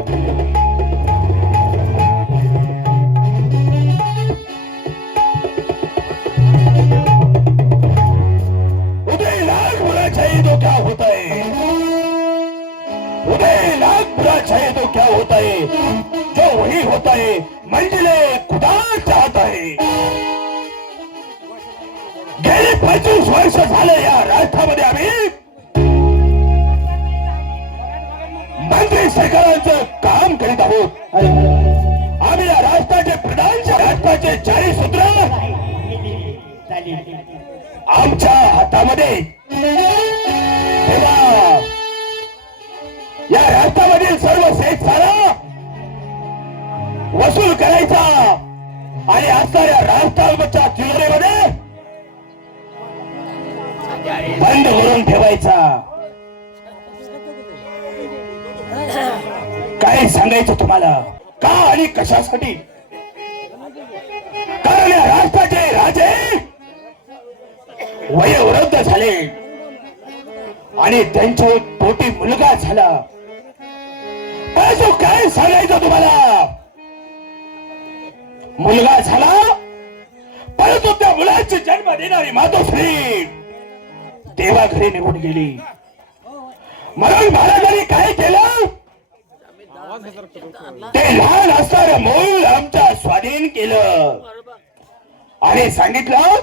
उदय लाख बुराचा है तो क्या होता है, उदय लाख बुराचा है तो क्या होता है, जो वही होता है मंजिले खुदा चाहता है. गेली 25 वर्ष झाले या राष्ट्रामध्ये आम्ही मंत्री सरकारांचं काम करीत आहोत. आम्ही या राष्ट्राचे प्रधान, राष्ट्राचे 40 सूत्र आमच्या हातामध्ये. तेव्हा या राष्ट्रामधील सर्व सेठ सारा वसूल करायचा आणि असणाऱ्या राष्ट्राच्या तिजोरीमध्ये बंद करून ठेवायचा. काय सांगायचं तुम्हाला, का आणि कशासाठी? कारण या राष्ट्राचे राजे वयोवृद्ध झाले आणि त्यांच्या पोटी मुलगा झाला. परंतु काय सांगायचं तुम्हाला, मुलगा झाला परंतु त्या मुलाची जन्म देणारी मातोश्री देवाघरी निघून गेली. म्हणून महाराजांनी काय केलं, ते लहान असणारं मूल आमच्या स्वाधीन केलं आणि सांगितलं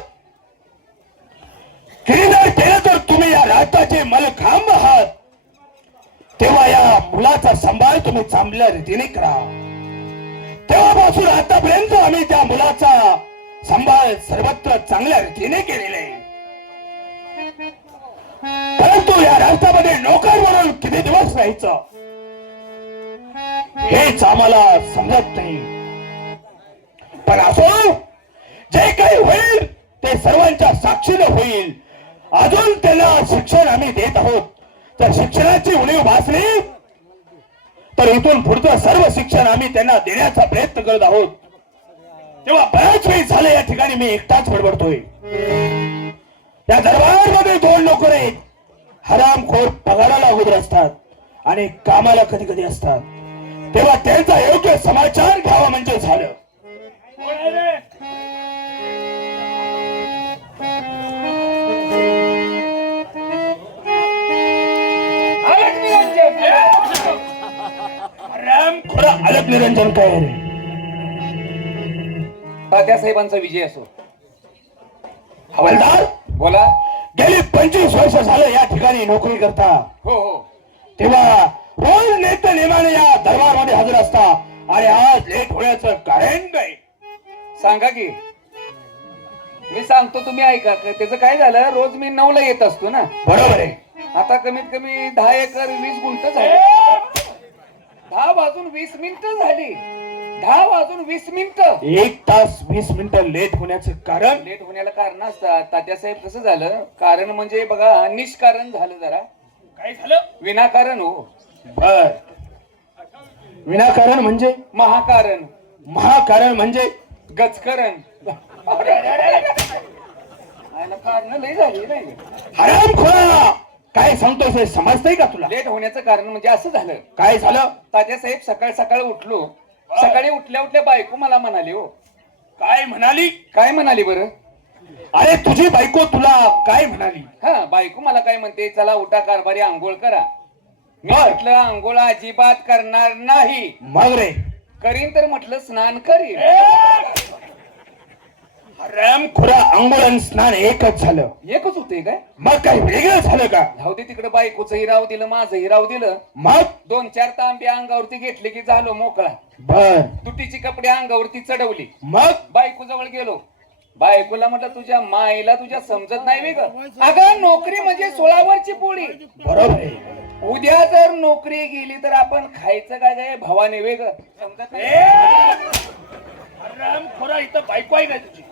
की जर केलं तर तुम्ही या राष्ट्राचे मलखांब आहात, तेव्हा या मुलाचा सांभाळ तुम्ही चांगल्या रीतीने करा. तेव्हापासून आतापर्यंत आम्ही त्या मुलाचा सांभाळ सर्वत्र चांगल्या रीतीने केलेला आहे. परंतु या राष्ट्रामध्ये नोकर म्हणून किती दिवस राहायचं हेच आम्हाला समजत नाही. पण असो, जे काही होईल ते सर्वांच्या साक्षीने होईल. अजून त्याला शिक्षण आम्ही देत आहोत. तर शिक्षणाची उणीव भासली तर इथून पुढचं सर्व शिक्षण आम्ही त्यांना देण्याचा प्रयत्न करत आहोत. तेव्हा बऱ्याच वेळ झाले या ठिकाणी मी एकटाच बडबडतोय. या दरबारमध्ये 2 नोकर आहेत. हरामखोर पगाराला उभे असतात आणि कामाला कधी कधी असतात. तेव्हा त्यांचा योग्य समाचार घ्यावा म्हणजे झालं. हरामखोरा अलग निरंजन काय रे? तात्यासाहेबांचा विजय असो. हवालदार बोला. गेली 25 वर्ष झालं या ठिकाणी नोकरी करता. हो हो. तेव्हा रोज नेते नेमाने या दरबारमध्ये हजर असता आणि आज लेट होण्याचं कारण काय? सांगा की. मी सांगतो, तुम्ही ऐका. त्याचं काय झालं, रोज मी 9 ला येत असतो ना. बरोबर आहे. आता कमीत कमी 10 एकर 20 गुंठ झाले. 10 वाजून 20 मिनिटं झाली. 10 वाजून 20 मिनिटं. 1 तास 20 मिनिटं लेट होण्याचं कारण? लेट होण्याला कारण असतात तात्यासाहेब. कसं झालं, कारण म्हणजे बघा, निष्कारण झालं जरा. काय झालं? विनाकारण हो. बर. विनाकारण म्हणजे? महाकारण. महाकारण म्हणजे? गजकरण. कारण लय झाली नाही. हरामखोरा काय सांगतोस हे समजतंय का तुला? लेट होण्याचं कारण म्हणजे असं झालं. काय झालं? तात्यासाहेब सकाळ सकाळ उठलो. सकाळी उठल्या उठल्या बायको मला म्हणाली. हो. काय म्हणाली? काय म्हणाली बरं? अरे तुझी बायको तुला काय म्हणाली? हा, बायको मला काय म्हणते, चला उठा कारभारी आंघोळ करा. मी म्हटलं आंघोळ अजिबात करणार नाही. मग रे? करीन तर म्हटलं स्नान करीन. हरामखोरा आंघोळ आणि स्नान एकच झालं? एकच होते काय? मग काय वेगळं झालं का? धाव दे तिकडे. बायकोचंही राव दिलं, माझंही राव दिलं. मग 2-4 तांबे अंगावरती घेतले की झालो मोकळा. बर. तुटीची कपडे अंगावरती चढवली. मग बायको जवळ गेलो. बायकोला म्हटलं, तुझ्या माईला तुझ्या समजत नाही वेग. अगं नोकरी म्हणजे 16 वरची पोळी. बरोबर आहे. उद्या जर नोकरी गेली तर आपण खायचं काय काय भावाने वेग. समजत नाही. हरामखोरा इथं बायको आहे ना तुझी?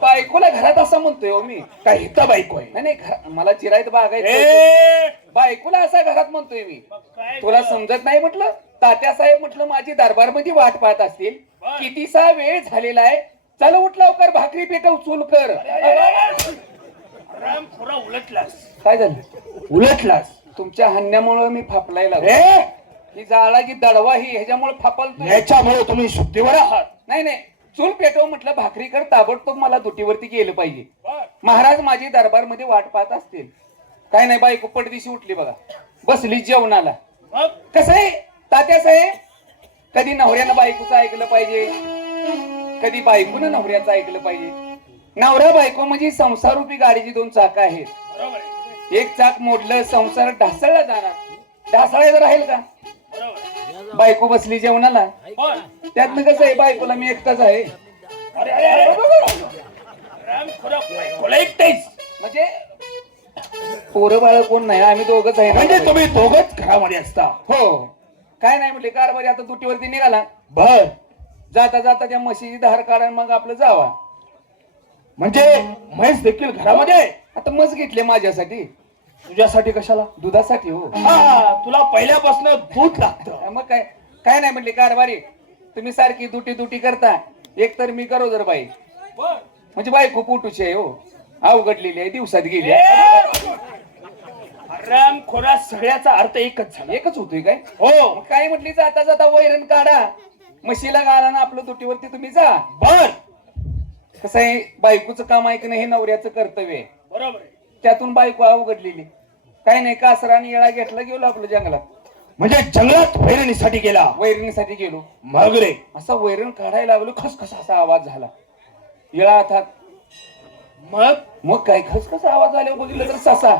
बायकोला घरात असं म्हणतोय हो मी. काय इथं बायको आहे? नाही नाही, मला चिरायत बागायचं. बायकोला असा घरात म्हणतोय मी. तुला समजत नाही म्हटलं. तात्यासाहेब म्हटलं माझी दरबारमध्ये वाट पाहत असतील. कितीसा वेळ झालेला आहे. चल उठ लवकर, भाकरी पेटव, चूल कर. उलटलास. काय झालं? उलटलास. तुमच्या हन्यामुळे मी फापलायला. ही जाळा की दडवा ही ह्याच्यामुळे फापलतोय. याच्यामुळे तुम्ही शुद्धीवर आहात. नाही नाही, चूल पेटव म्हटलं, भाकरी कर ताबडतोब, मला दुटीवरती गेलं पाहिजे. महाराज माझी दरबारमध्ये वाट पाहत असतील. काय नाही, बायको पडदिशी उठली बघा, बसली जेवणाला. कसं आहे तात्या साहेब, कधी नवऱ्यानं बायकोचं ऐकलं पाहिजे, कधी बायकोनं नवऱ्याचं ऐकलं पाहिजे. नवरा बायको म्हणजे संसारूपी गाडीची दोन चाक आहेत. एक चाक मोडलं, संसार ढासळला जाणार. ढासळायचं राहील का? बायको बसली जेवणाला, त्यातनं कसं आहे, बायकोला मी एकटाच आहे. म्हणजे पोरं बाळ कोण नाही, आम्ही दोघच आहे. म्हणजे तुम्ही दोघच घरामध्ये असता? हो. काय नाही म्हटले, कारभारी आता दुटीवरती निघाला. बर. जाता जाता त्या म्हशीची धार काढा, मग आपलं जावा. म्हणजे म्हैस देखील घरामध्ये? आता म्हस घेतले माझ्यासाठी. तुझ्यासाठी कशाला? दुधासाठी. हो. हा, तुला पहिल्यापासून दूध लागतं. मग काय काय नाही म्हटले, कारभारी तुम्ही सारखी दुटी दुटी करता, एक तर मी करो जर बाई, म्हणजे बाई खूप उठूची आहे. हो, अवघडलेली आहे, दिवसात गेली. राम खोरा, सगळ्याचा अर्थ एकच झाला. एकच होतोय काय? हो. मग काय म्हटली, जाता जाता वैरण काढा, म्हशीला घाला ना, आपलं दुटीवरती तुम्ही जा. बर. कसं आहे, बायकोचं काम ऐकणं हे नवऱ्याचं कर्तव्य आहे. बरोबर. त्यातून बायको अवघडलेली. काय नाही, कासरा आणि येळा घेतला, गेलो आपलं जंगलात. म्हणजे जंगलात वैरणीसाठी गेला? वैरणीसाठी गेलो. मग रे? असा वैरण काढायला लागलो, खसखस असा आवाज झाला. येळा हातात. मग काय खसखस आवाज झाल्यावर बघितलं तर ससा.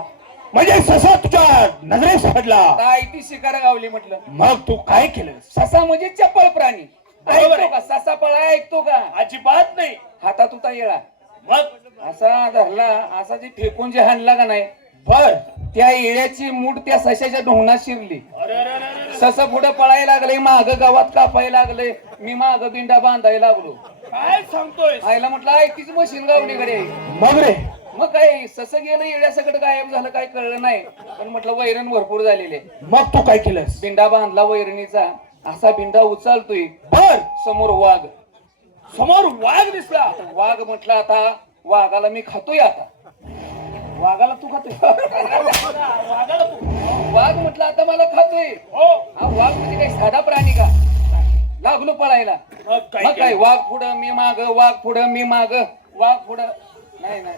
म्हणजे ससा तुझ्या नजरेस पडला? काय ती शिकार गावली म्हटलं. मग तू काय केलं? ससा म्हणजे चपळ प्राणी. ऐकतो का? ससा पळा ऐकतो का? अजिबात नाही. हातात होता येळा. मग असा धरला, असा जी फेकून जे हाणला का नाही, बर, त्या येळ्याची मूठ त्या सशाच्या ढोंगणात शिरली. सस पुढे पळायला लागले, माग गावात कापायला लागले, मी माग बिंडा बांधायला लागलो. काय सांगतोय? आईला म्हटलं, ऐकीच मशीन गावणीकडे. मग रे? मग काय, सस गेलं, येड्यासकडे गायब झालं, काय कळलं नाही. पण म्हटलं वैरण भरपूर झालेले. मग तू काय केलंस? बिंडा बांधला वैरणीचा, असा बिंडा उचलतोय. बर. समोर वाघ. समोर वाघ दिसला. वाघ म्हटलं, आता वाघाला मी खातोय. आता वाघाला तू खातोय? वाघाला तू? वाघ म्हटलं, आता मला खातोय. हो. हा वाघ म्हणजे काही साधा प्राणी का? लागलो पळायला. मग मग काय, वाघ पुढं मी माग, वाघ पुढं मी माग, वाघ पुढं. नाही नाही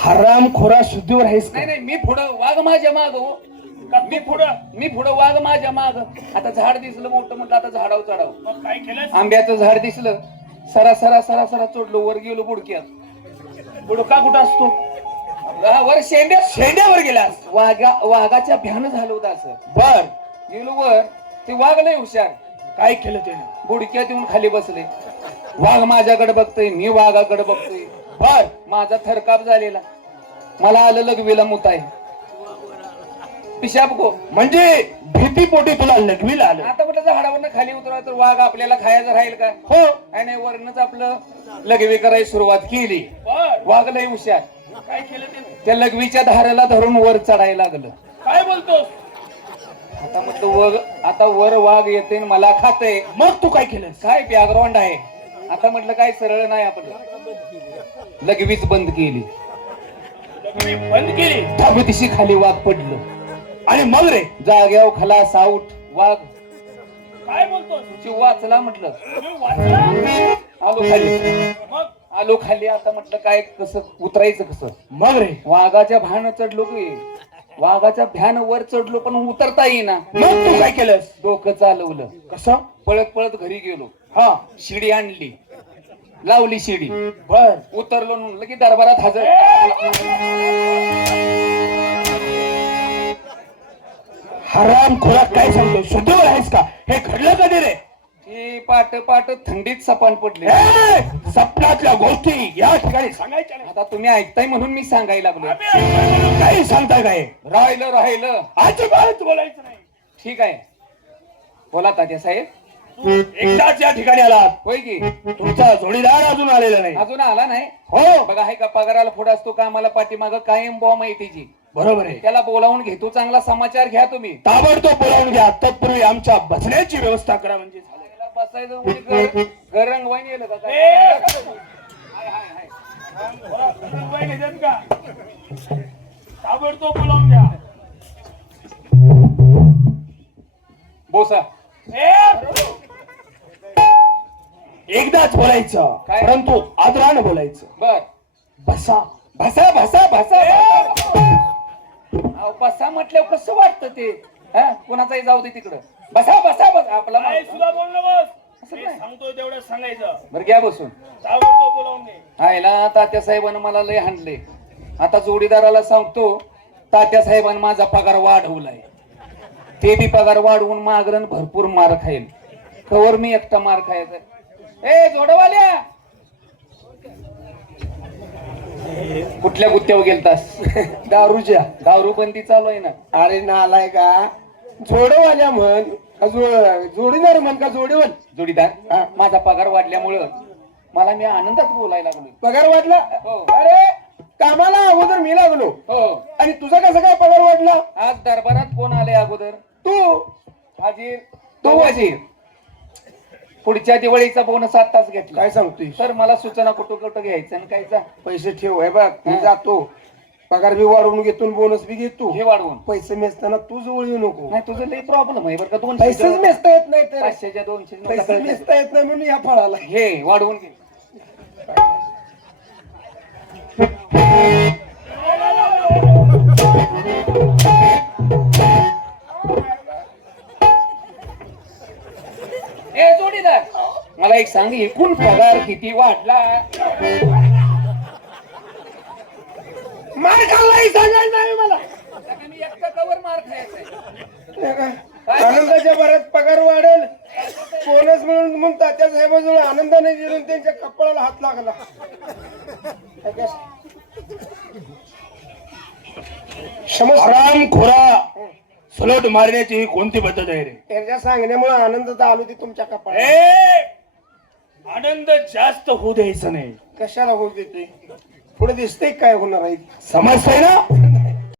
हराम खोरा, शुद्धीवर आहेस का? नाही नाही, मी पुढं, वाघ माझ्या माग. हो, मी पुढं, वाघ माझ्या माग. आता झाड दिसलं मोठं, म्हटलं आता झाडावर चढाव. मग काय केलं? आंब्याचं झाड दिसलं, सरा सरा सरा सरा चढलो, वर गेलो बुडक्यात. बुडका कुठं असतो? वर शेंड्यावर गेलास? वाघाच्या भ्यान झालं होतं असं. बर. गेलो वर, ते वाघ लय हुशार. काय केलं त्याने? बुडक्यात येऊन खाली बसले. वाघ माझ्याकडे बघतोय, मी वाघाकडे बघतोय. बर. माझा थरकाप झालेला, मला आलं लघवीला मुताय. पिशाब गो. म्हणजे भीतीपोटी तुला लघवीला आलं? आता म्हटलं झाडावरनं खाली उतरा तर वाघ आपल्याला खायचं राहील का? हो. आणि वरनच आपलं लघवी करायला सुरुवात केली. वाघ लय हुशार. काय केलं त्याने? त्या लघवीच्या धाराला धरून वर चढायला लागलं. काय बोलतोस? आता म्हटलं आता वर वाघ येते मला खाते. मग तू काय केलं? काय बॅकग्राऊंड आहे. आता म्हटलं काय सरळ नाही, आपलं लगवीच बंद केली. बंद केली? त्यामुळे खाली वाघ पडलं. आणि मग रे? जाग्यावर खाला साऊट वाघ. काय बोलतोस? वाचला म्हटलं. आलो खाली. आता म्हटलं काय, कसं उतरायचं कसं? मग रे? वाघाच्या भ्यान चढलो की, वाघाच्या भ्यान वर चढलो पण उतरता येईना. मग तू काय केलंस? डोकं चालवलं. कसं? पळत पळत घरी गेलो. हा. शिडी आणली, लावली शिडी. बर. उतरलो, म्हणलं की दरबारात हजर. हराम खोरा, काय सांगतो? शुद्धीवर आहेस का? हे घडलं कधी रे? ही पाट पाट थंडीत सपान पडले. सपनातल्या गोष्टी या ठिकाणी सांगायच्या नाही. आता तुम्ही ऐकताय म्हणून मी सांगायला लागलो. काही सांगताय काय? राहिलं अजिबात बोलायचं नाही. ठीक आहे, बोला तात्या साहेब. एकदाच या ठिकाणी आलात होय की? तुमचा जोडीदार अजून आलेला नाही? अजून आला नाही. हो. बघा, आहे का पगाराला पुढे असतो का, आम्हाला पाठीमाग कायम बॉम्ब आहे त्याची. बरोबर आहे. त्याला बोलावून घेतो, चांगला समाचार घ्या तुम्ही. ताबडतोब बोलावून घ्या. तत्पूर्वी आमच्या बसण्याची व्यवस्था करा. म्हणजे बसायचं म्हणजे घर रंगवाईन येलं का काय? ताबडतोब बोलावून घ्या. बोसा. एकदाच बोलायचं काय? परंतु आदरानं बोलायचं. बर. बसा. भासा भासा भासा. अहो, बसा म्हटल्यावर कसं वाटतं ते? हा, कोणाचाही जाऊ दे तिकडं. बसा बसा बसा. आपला काय सुद्धा बोल ना बस. असं मी नाही. सांगतोय तेवढं सांगायचं. बरं घ्या बसून. ताबडतोब बोलावून घे. आयला तात्या साहेबांनी मला लय हाणले. आता जोडीदाराला सांगतो तात्या साहेबांनी माझा पगार वाढवलाय. ते बी पगार वाढवून मागरण भरपूर मार खाईल. कवर मी एकटा मार खायचा. ए जोडवाल्या, कुठल्या गुत्त्यावर गेलतास? दारूच्या. दारू बंदी चालू आहे ना. अरे नालाय का जोडवाल्या म्हण का जोडीदार म्हण का जोडीवर जोडीदार, माझा पगार वाढल्यामुळं मला मी आनंदात बोलायला लागलो. पगार वाढला. हो. अरे कामाला अगोदर मी लागलो हो. आणि तुझा कसा काय पगार वाढला? आज दरबारात कोण आले अगोदर? तू हाजीर तो वजीर. पुढच्या दिवाळीचा बोनस आताच घेतला. काय सांगतोय? तर मला सूचना कुठं कुठं घ्यायचं आणि काय जा. पैसे ठेव. हे बघ मी हा. जातो, पगार बी वाढवून घेतो, बोनस बी घेतो. हे वाढवून. पैसे मेचताना तू जवळ येऊ नको. नाही तुझं लई प्रॉब्लेम आहे बरं का. पैसेच मेचता येत नाही तर 500च्या 200 पैसे मेचता येत नाही म्हणून या फळाला. हे वाढवून घे. ए जोडीदार, मला एक सांग, एकूण पगार किती वाढला? मार खाल्लाही सांगायला नाही मला. आता मी एकटा कवर मार खायचा. आनंदाच्या भरात पगार वाढेल, बोनस म्हणून तात्या साहेबांजवळ आनंदाने गेलो, त्यांच्या कपाळाला हात लागला. आराम खोरा सलोट मारण्याची ही कोणती पद्धत आहे रे? त्यांच्या सांगण्यामुळे आनंदात आलो ती तुमच्या कपाळाला. आनंद जास्त होऊ द्यायचा नाही. कशाला होत येते? पुढे दिसतंय काय होणार आहे? समजतंय ना?